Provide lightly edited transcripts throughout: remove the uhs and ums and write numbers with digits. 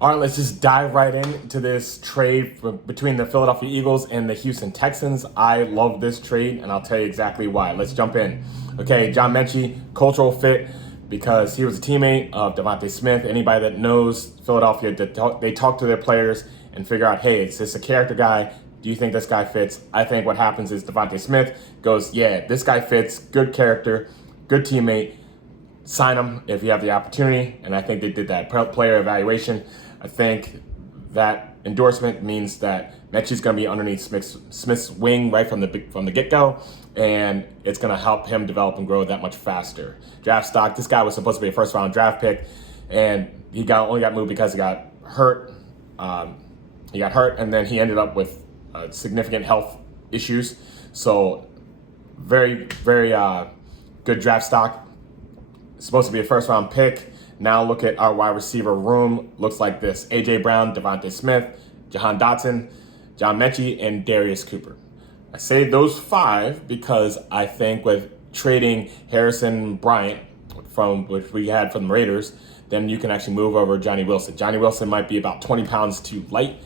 All right, let's just dive right into this trade between the Philadelphia Eagles and the Houston Texans. I love this trade, and I'll tell you exactly why. Let's jump in. Okay, John Metchie, cultural fit because he was a teammate of Devontae Smith. Anybody that knows Philadelphia, they talk to their players and figure out, hey, is this a character guy? Do you think this guy fits? I think what happens is Devontae Smith goes, yeah, this guy fits, good character, good teammate. Sign him if you have the opportunity, and I think they did that player evaluation. I think that endorsement means that Metchie's going to be underneath Smith's wing right from the get-go, and it's going to help him develop and grow that much faster. Draft stock, this guy was supposed to be a first-round draft pick, and he only got moved because he got hurt. And then he ended up with significant health issues. So very, very good draft stock. Supposed to be a first-round pick. Now look at our wide receiver room. Looks like this: A.J. Brown, Devontae Smith, Jahan Dotson, John Metchie, and Darius Cooper. I say those five because I think with trading Harrison Bryant, from which we had from the Raiders, then you can actually move over Johnny Wilson. Johnny Wilson might be about 20 pounds too light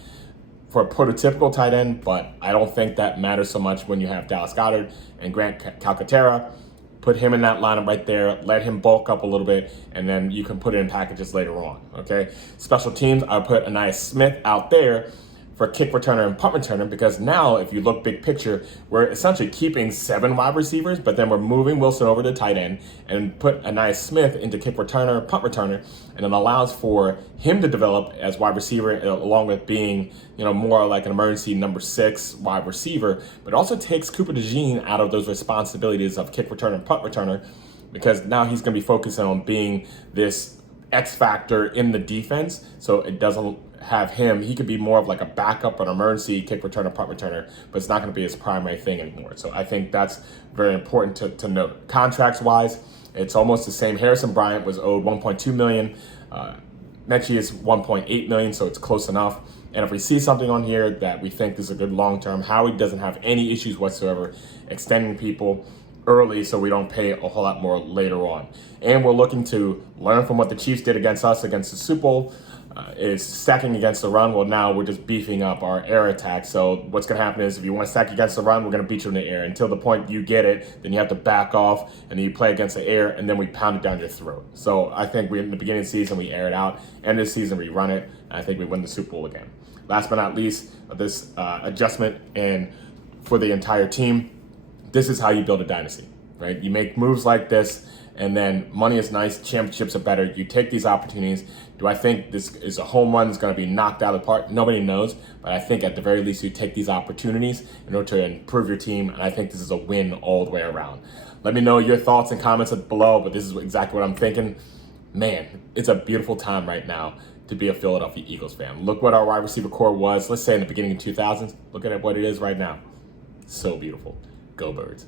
for a prototypical tight end, but I don't think that matters so much when you have Dallas Goedert and Grant Calcaterra. Put him in that lineup right there, let him bulk up a little bit, and then you can put it in packages later on, okay? Special teams, I put Anais Smith out there for kick returner and punt returner, because now if you look big picture, we're essentially keeping 7 wide receivers, but then we're moving Wilson over to tight end and put Anais Smith into kick returner, punt returner, and it allows for him to develop as wide receiver along with being, more like an emergency number 6 wide receiver, but also takes Cooper DeJean out of those responsibilities of kick returner and punt returner, because now he's going to be focusing on being this X factor in the defense, so it doesn't have him. He could be more of like a backup or an emergency kick returner, punt returner, but it's not going to be his primary thing anymore. So I think that's very important to note. Contracts wise, it's almost the same. Harrison Bryant was owed $1.2 million. Metchie is $1.8 million, so it's close enough. And if we see something on here that we think is a good long term, Howie doesn't have any issues whatsoever extending people early so we don't pay a whole lot more later on. And we're looking to learn from what the Chiefs did against us against the Super Bowl. Is stacking against the run. Well, now we're just beefing up our air attack. So what's going to happen is if you want to stack against the run, we're going to beat you in the air. Until the point you get it, then you have to back off, and then you play against the air, and then we pound it down your throat. So I think in the beginning of the season, we air it out. End of the season, we run it, and I think we win the Super Bowl again. Last but not least, this adjustment and for the entire team, this is how you build a dynasty, right? You make moves like this, and then money is nice, championships are better. You take these opportunities. Do I think this is a home run that's going to be knocked out of the park? Nobody knows, but I think at the very least you take these opportunities in order to improve your team, and I think this is a win all the way around. Let me know your thoughts and comments below, but this is exactly what I'm thinking. Man, it's a beautiful time right now to be a Philadelphia Eagles fan. Look what our wide receiver core was, let's say in the beginning of 2000s. Look at what it is right now. So beautiful. Go Birds.